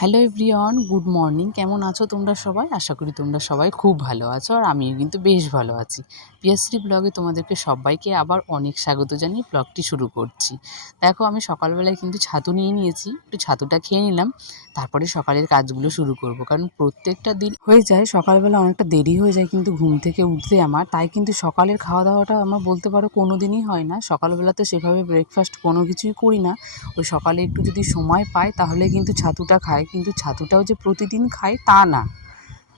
Hello everyone, good morning. কেমন আছো তোমরা সবাই? আশা করি তোমরা সবাই খুব ভালো আছো, আর আমিও কিন্তু বেশ ভালো আছি। পিয়াশ্রী ব্লগে তোমাদেরকে সবাইকে আবার অনেক স্বাগত জানিয়ে ব্লগটি শুরু করছি। দেখো, আমি সকালবেলায় কিন্তু ছাতু নিয়ে নিয়েছি, একটু ছাতুটা খেয়ে নিলাম, তারপরে সকালের কাজগুলো শুরু করব। কারণ প্রত্যেকটা দিন হয়ে যায় সকালবেলা অনেকটা দেরি হয়ে যায় কিন্তু ঘুম থেকে উঠতে আমার, তাই কিন্তু সকালের খাওয়া দাওয়াটা আমার বলতে পারো কোনো দিনই হয় না। সকালবেলা তো সেভাবে ব্রেকফাস্ট কোনো কিছুই করি না। ওই সকালে একটু যদি সময় পাই তাহলে কিন্তু ছাতুটা খাই, কিন্তু ছাতুটাও যে প্রতিদিন খাই তা না।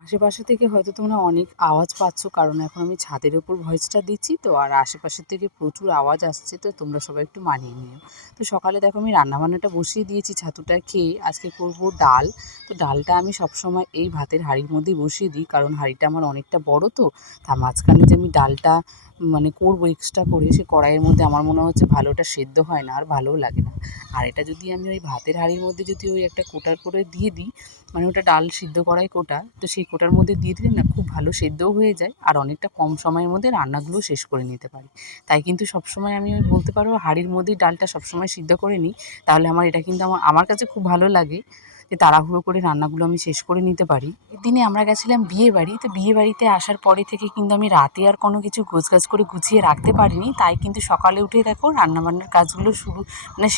আশেপাশে থেকে হয়তো তোমরা অনেক আওয়াজ পাচ্ছ, কারণ এখন আমি ছাদের উপর ভয়েসটা দিচ্ছি তো, আর আশেপাশের থেকে প্রচুর আওয়াজ আসছে, তো তোমরা সবাই একটু মানিয়ে নিও। তো সকালে দেখো আমি রান্নাবান্নাটা বসিয়ে দিয়েছি। ছাতুটা খেয়ে আজকে করব ডাল। তো ডালটা আমি সবসময় এই ভাতের হাঁড়ির মধ্যেই বসিয়ে দিই, কারণ হাঁড়িটা আমার অনেকটা বড়, তো তার মাঝখানে যে আমি ডালটা করবো এক্সট্রা করে, সে কড়াইয়ের মধ্যে আমার মনে হচ্ছে ভালোটা সেদ্ধ হয় না আর ভালোও লাগে না। আর এটা যদি আমি ওই ভাতের হাঁড়ির মধ্যে যদি ওই একটা কোটার করে দিয়ে দিই, ওটা ডাল সিদ্ধ করাই কোটা, তো সেই কোটার মধ্যে দিয়ে দিলে না খুব ভালো সেদ্ধও হয়ে যায়, আর অনেকটা কম সময়ের মধ্যে রান্নাগুলো শেষ করে নিতে পারি। তাই কিন্তু সবসময় আমি ওই বলতে পারো হাঁড়ির মধ্যেই ডালটা সবসময় সিদ্ধ করে নিই। তাহলে আমার এটা কিন্তু আমার কাছে খুব ভালো লাগে যে তাড়াহুড়ো করে রান্নাগুলো আমি শেষ করে নিতে পারি। এদিনে আমরা গেছিলাম বিয়ে বাড়ি, তো বিয়ে বাড়িতে আসার পরে থেকে কিন্তু আমি রাতে আর কোনো কিছু গোছগাছ করে গুছিয়ে রাখতে পারিনি। তাই কিন্তু সকালে উঠে দেখো রান্নাবান্নার কাজগুলো শুরু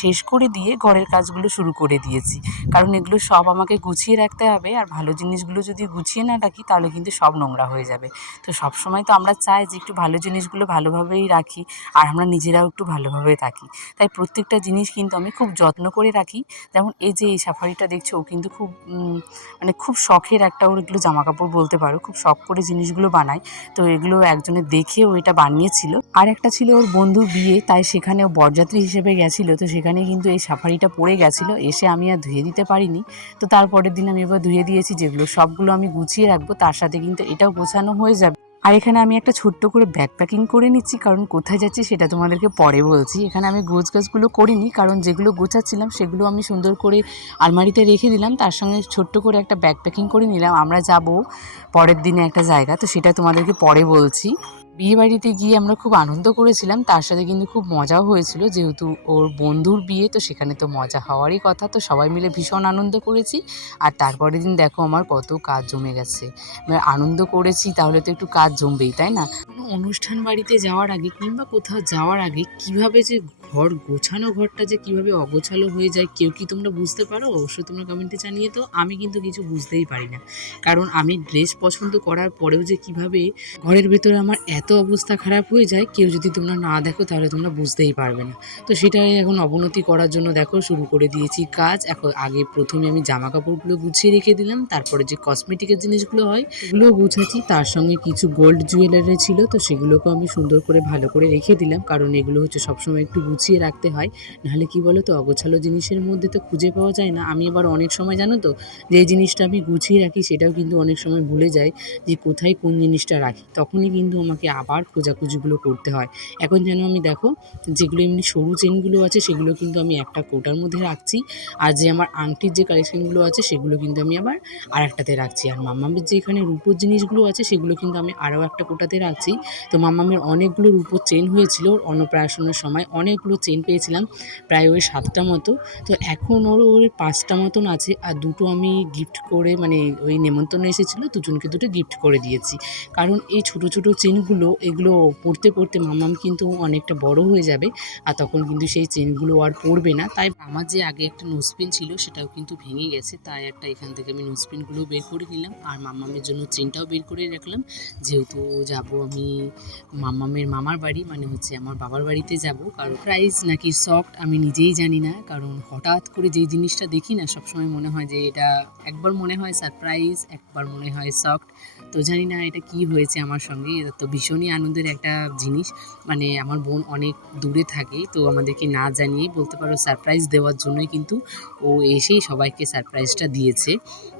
শেষ করে দিয়ে ঘরের কাজগুলো শুরু করে দিয়েছি। কারণ এগুলো সব আমাকে গুছিয়ে রাখতে হবে, আর ভালো জিনিসগুলো যদি গুছিয়ে না রাখি তাহলে কিন্তু সব নোংরা হয়ে যাবে। তো সবসময় তো আমরা চাই যে একটু ভালো জিনিসগুলো ভালোভাবেই রাখি, আর আমরা নিজেরাও একটু ভালোভাবে থাকি। তাই প্রত্যেকটা জিনিস কিন্তু আমি খুব যত্ন করে রাখি। যেমন এই যে এই সাফারিটা দেখছো, ও কিন্তু খুব খুব শখের একটা, ওর এগুলো জামাকাপড় বলতে পারো, খুব শখ করে জিনিসগুলো বানায়। তো এগুলো একজনের দেখে ও এটা বানিয়েছিল। আর একটা ছিল ওর বন্ধুর বিয়ে, তাই সেখানে ও বরযাত্রী হিসেবে গেছিলো, তো সেখানে কিন্তু এই সাফারিটা পরে গেছিলো। এসে আমি আর ধুয়ে দিতে পারিনি, তো তারপরের দিন আমি এবার ধুয়ে দিয়েছি। যেগুলো সবগুলো আমি গুছিয়ে রাখবো, তার সাথে কিন্তু এটাও গোছানো হয়ে যাবে। আর এখানে আমি একটা ছোট্ট করে ব্যাগ প্যাকিং করে নিচ্ছি, কারণ কোথায় যাচ্ছি সেটা তোমাদেরকে পরে বলছি। এখানে আমি গোছগাছগুলো করিনি, কারণ যেগুলো গোছাচ্ছিলাম সেগুলো আমি সুন্দর করে আলমারিতে রেখে দিলাম, তার সঙ্গে ছোট্ট করে একটা ব্যাগ প্যাকিং করে নিলাম। আমরা যাব পরের দিনে একটা জায়গা, তো সেটা তোমাদেরকে পরে বলছি। বিয়ে বাড়িতে গিয়ে আমরা খুব আনন্দ করেছিলাম, তার সাথে কিন্তু খুব মজাও হয়েছিল, যেহেতু ওর বন্ধুর বিয়ে, তো সেখানে তো মজা হওয়ারই কথা। তো সবাই মিলে ভীষণ আনন্দ করেছি। আর তারপরের দিন দেখো আমার কত কাজ জমে গেছে। আনন্দ করেছি তাহলে তো একটু কাজ জমবেই, তাই না? কোনো অনুষ্ঠান বাড়িতে যাওয়ার আগে কিংবা কোথাও যাওয়ার আগে কিভাবে যে ঘরটা যে কিভাবে অগোছালো হয়ে যায়, কেউ কি তোমরা বুঝতে পারো? অবশ্যই তোমরা কমেন্টে জানিয়ে। তো আমি কিন্তু কিছু বুঝতেই পারি না, কারণ আমি ড্রেস পছন্দ করার পরেও যে কিভাবে ঘরের ভেতরে আমার এত অবস্থা খারাপ হয়ে যায়, কেউ যদি তোমরা না দেখো তাহলে তোমরা বুঝতেই পারবে না। তো সেটাই এখন অবনতি করার জন্য দেখো শুরু করে দিয়েছি কাজ। এখন আগে প্রথমে আমি জামা কাপড়গুলো গুছিয়ে রেখে দিলাম, তারপরে যে কসমেটিকের জিনিসগুলো হয় সেগুলোও গুছাচ্ছি। তার সঙ্গে কিছু গোল্ড জুয়েলারি ছিল, তো সেগুলোকেও আমি সুন্দর করে ভালো করে রেখে দিলাম, কারণ এগুলো হচ্ছে সবসময় একটু গুছিয়ে রাখতে হয়। নাহলে কি বলো তো, অগোছালো জিনিসের মধ্যে তো খুঁজে পাওয়া যায় না। আমি আবার অনেক সময় জানো তো, যে জিনিসটা আমি গুছিয়ে রাখি সেটাও কিন্তু অনেক সময় ভুলে যাই যে কোথায় কোন জিনিসটা রাখি, তখনই কিন্তু আমাকে আবার খোঁজাখুঁজিগুলো করতে হয়। এখন যেন আমি দেখো, যেগুলো এমনি সরু চেনগুলো আছে সেগুলো কিন্তু আমি একটা কৌটার মধ্যে রাখছি, আর যে আমার আংটির যে কালেকশনগুলো আছে সেগুলো কিন্তু আমি আবার আর একটাতে রাখছি। আর মাম্মামের যে এখানে রূপোর জিনিসগুলো আছে সেগুলো কিন্তু আমি আরও একটা কোটাতে রাখছি। তো মাম্মামের অনেকগুলো রূপোর চেন হয়েছিল ওর অন্নপ্রাশনের সময়, অনেকগুলো চেন পেয়েছিলাম, প্রায় ওই 7টা মতো। তো এখন ওই 5টা মতন আছে, আর দুটো আমি গিফট করে, ওই নেমন্তন্ন এসেছিলো, দুজনকে দুটো গিফট করে দিয়েছি। কারণ এই ছোটো ছোটো চেনগুলো এগুলো পরতে পরতে মাম্মাম কিন্তু অনেকটা বড় হয়ে যাবে, আর তখন কিন্তু সেই চেনগুলো আর পরবে না। তাই আমার যে আগে একটা নোজপিন ছিল সেটাও কিন্তু ভেঙে গেছে, তাই একটা এখান থেকে আমি নোজপিনগুলো বের করে নিলাম, আর মাম্মামের জন্য চেনটাও বের করে রাখলাম। যেহেতু যাব আমি মাম্মামের মামার বাড়ি, হচ্ছে আমার বাবার বাড়িতে যাব, কারণ প্রাইস নাকি সফট আমি নিজেই জানি না, কারণ হঠাৎ করে যেই জিনিসটা দেখি না সবসময় মনে হয় যে এটা, একবার মনে হয় সারপ্রাইজ, একবার মনে হয় সফট। তো জানি না এটা কি হয়েছে আমার সঙ্গে। এটা তো ভীষণই আনন্দের একটা জিনিস। আমার বোন অনেক দূরে থাকে, তো আমাদেরকে না জানিয়েই বলতে পারো সারপ্রাইজ দেওয়ার জন্যই কিন্তু ও এসেই সবাইকে সারপ্রাইজটা দিয়েছে।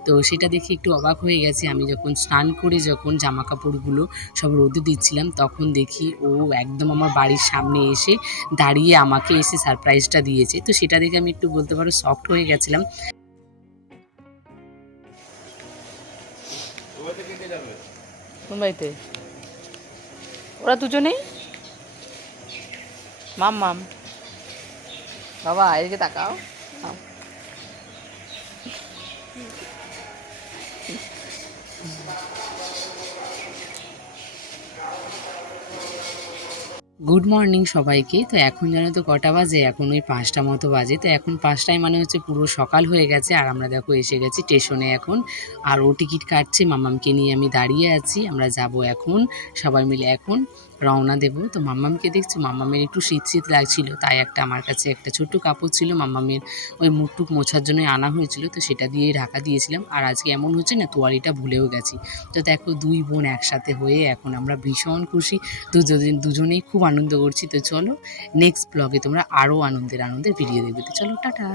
তো সেটা দেখে একটু অবাক হয়ে গেছে। আমি যখন স্নান করে যখন জামা কাপড়গুলো সব রোদে দিচ্ছিলাম, তখন দেখি ও একদম আমার বাড়ির সামনে এসে দাঁড়িয়ে আমাকে এসে সারপ্রাইজটা দিয়েছে। তো সেটা দেখে আমি একটু বলতে পারো শকড হয়ে গেছিলাম। কোন বাড়িতে? ওরা দুজনেই। মাম বাবা এদিকে তাকাও। গুড মর্নিং সবাইকে। তো এখন জানো তো কটা বাজে? এখন ওই 5টা মতো বাজে। তো এখন 5টায় মানে হচ্ছে পুরো সকাল হয়ে গেছে, আর আমরা দেখো এসে গেছি স্টেশনে এখন। আর ও টিকিট কাটছে, মাম্মামকে নিয়ে আমি দাঁড়িয়ে আছি। আমরা যাব এখন সবাই মিলে এখন রওনা দেব। তো মাম্মামকে দেখছি, মাম্মামের একটু শীত শীত লাগছিল, তাই আমার কাছে একটা ছোট্ট কাপড় ছিল, মাম্মামের ওই মুখটুক মোছার জন্য আনা হয়েছিল, তো সেটা দিয়েই ঢাকা দিয়েছিলাম। আর আজকে এমন হচ্ছে না, তোয়ালিটা ভুলেও গেছি। তো দেখো দুই বোন একসাথে হয়ে এখন আমরা ভীষণ খুশি, দুজনেই খুব আনন্দ করছি। তো চলো নেক্সট ব্লগে তোমরা আরও আনন্দের ভিডিও দেখবে। তো চলো টাটা।